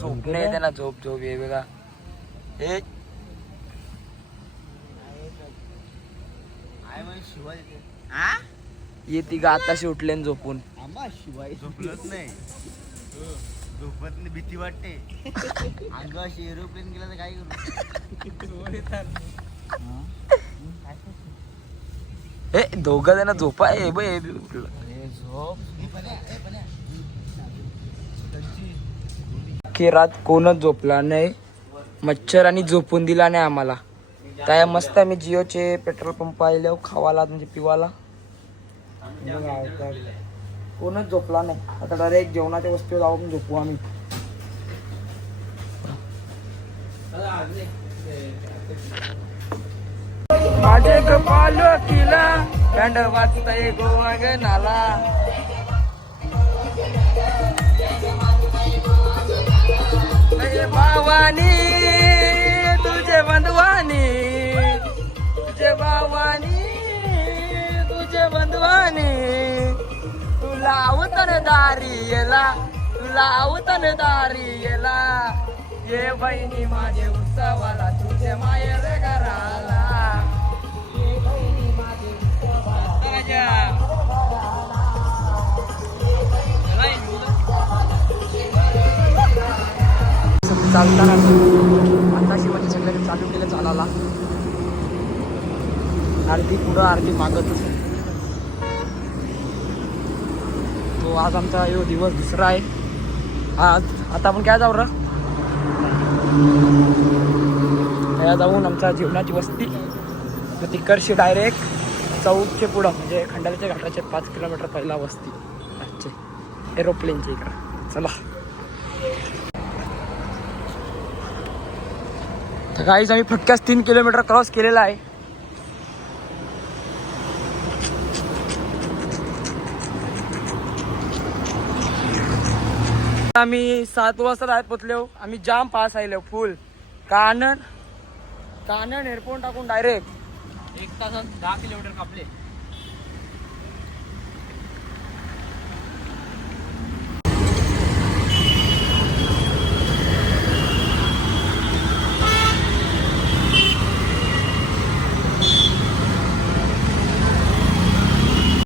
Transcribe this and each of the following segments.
झोप नाही ना झोप झोप ये बघा. हे. येते का आताशी उठले न झोपून. शिवाय झोपलंच नाही. झोपत नाही भीती वाटते. अंगाशी एरोप्लेन गेला तर काय करू? हे दोघं जण झोपा हे बघ हे बी अख्खी रात कोणच झोपला नाही. मच्छर आणि झोपून दिला नाही आम्हाला. काय मस्त आम्ही जिओचे पेट्रोल पंप पाहिले हो, खावाला म्हणजे पिवाला. कोणच झोपला नाही. आता डायरेक्ट जेवणाच्या वस्तू जाऊन झोपू आम्ही. माझे कपालो किला. गोवा नाला. तुला आवतन दारी येला तुला आवतन दारी येला. ये बहिणी माझे उत्सवाला तुझे मायर घराला. ये बहिणी माझे उत्सवाला चालताना आताशी म्हणजे सगळ्यांनी चालू केलं चालायला आरती पुढं आरती मागत तो आज आमचा यो दिवस दुसरा आहे. आज आता आपण काय जाऊ र? या जाऊन आमच्या जीवनाची वस्ती. तर तिकडची डायरेक्ट चौकचे पुढं म्हणजे खंडाळ्याच्या घाटाचे पाच किलोमीटर पहिला वस्ती. आजचे एरोप्लेनचे इकडं. चला. तर काहीच आम्ही फटक्याच तीन किलोमीटर क्रॉस केलेला आहे. आम्ही सात वाजता राहत पोचलो. आम्ही जाम पास आलो फुल कानन कानन एअरपोर्ट टाकून डायरेक्ट एक तासात दहा किलोमीटर कापले.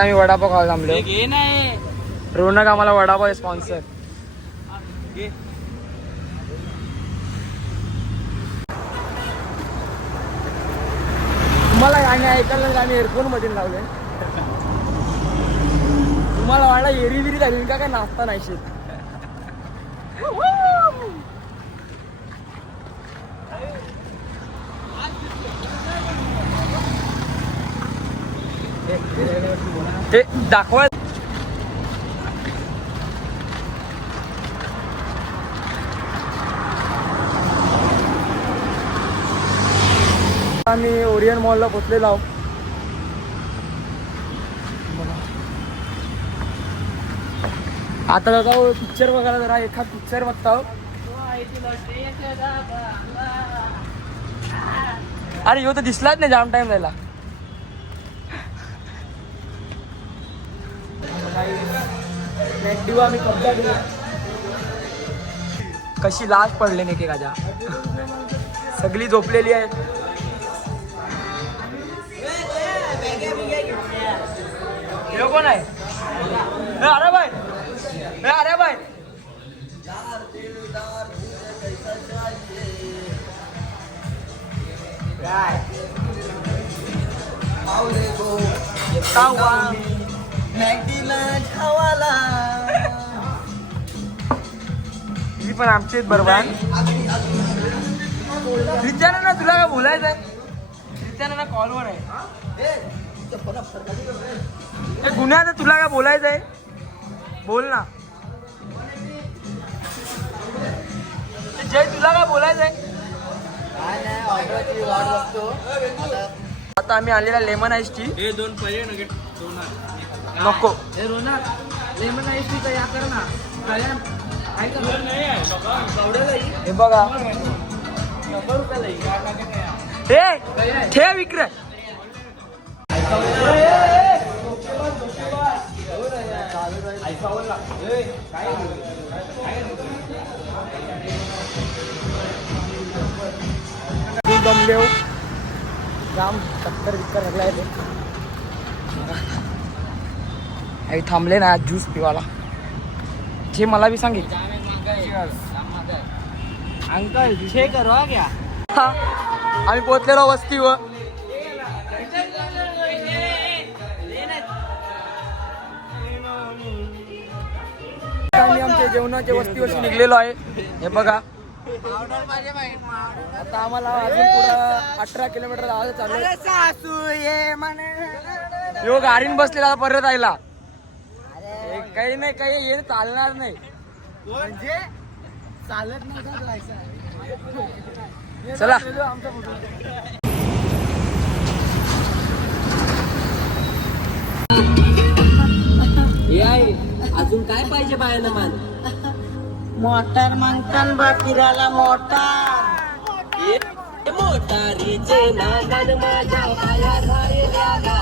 आम्ही वडापाव खायला थांबलो. रोनक आम्हाला वडापाव स्पॉन्सर तुम्हाला गाणे ऐकायला गाणे एअरफोनमध्ये लावले. तुम्हाला वाडा एरी बिरी झाली का? काय नाचता नाही शेत. ते दाखवा. आम्ही ओरियन मॉलला पोचलेलो आहोत. आता जाऊ पिक्चर बघायला जरा एखाद पिक्चर बघता हो. अरे ह्यो तर दिसलाच नाही जाम टाइम जायला आम्ही कब्जा केला. कशी लाज पडले नाही एकेकाच्या सगळी झोपलेली आहे. कोण आहे? अरे भाई अरे भाई ही पण आमची बरोबर. रिचाना ना तुला काय बोलायचं आहे रिचाना ना कॉलवर आहे. ए, गुन्ह्यात आहे, तुला काय बोलायचं आहे? बोल ना. जय तुला काय बोलायचं आहे? आता आम्ही आलेला लेमन आईस टी हे दोन पहिले नगेट दोन नको. हे रोना लेमन आईस टी या कर ना. काय हे बघा. हे ठेव विक्रय जाम चक्कर बिक्कर लागला आहे आई थांबले ना ज्यूस पिवाला. जे मला बी सांगितलं अंकल छे करो क्या? हा, आम्ही पोहोचलेलो वस्तीवर. जेवणाच्या वस्तीवरशी निघलेलो आहे. हे बघा. आता आम्हाला अजून पुढं अठरा किलोमीटर जायचं चालू सासू ये गाडीन बसलेला परत आयला. काही नाही काही हे चालणार नाही. म्हणजे चालत नाही चला. काय पाहिजे बायानं मान? मोटार मागतान बा फिरायला मोटार. मोटारीचे नागन माझ्या बाया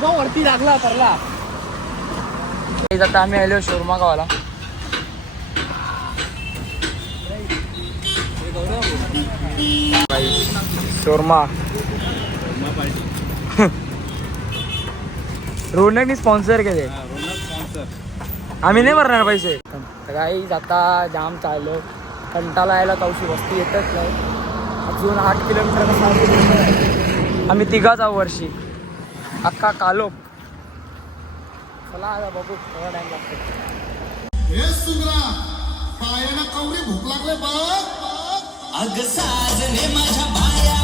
वरती लागला परला आता आम्ही आलो शोरमा गावाला. शोरमा. रोनकनी स्पॉन्सर केले. आम्ही नाही भरणार पैसे. काही आता जाम चाललो. कंटाला यायला तवशी वस्ती येतच नाही. अजून आठ किलोमीटर. आम्ही तिघाच आहो वर्षी. अख्खा कालोप. चला आता बघू थोडा टाइम लागतो हे सुगरा पायाला कवरी भूक लागले बघ अग साजने माझ्या बाया.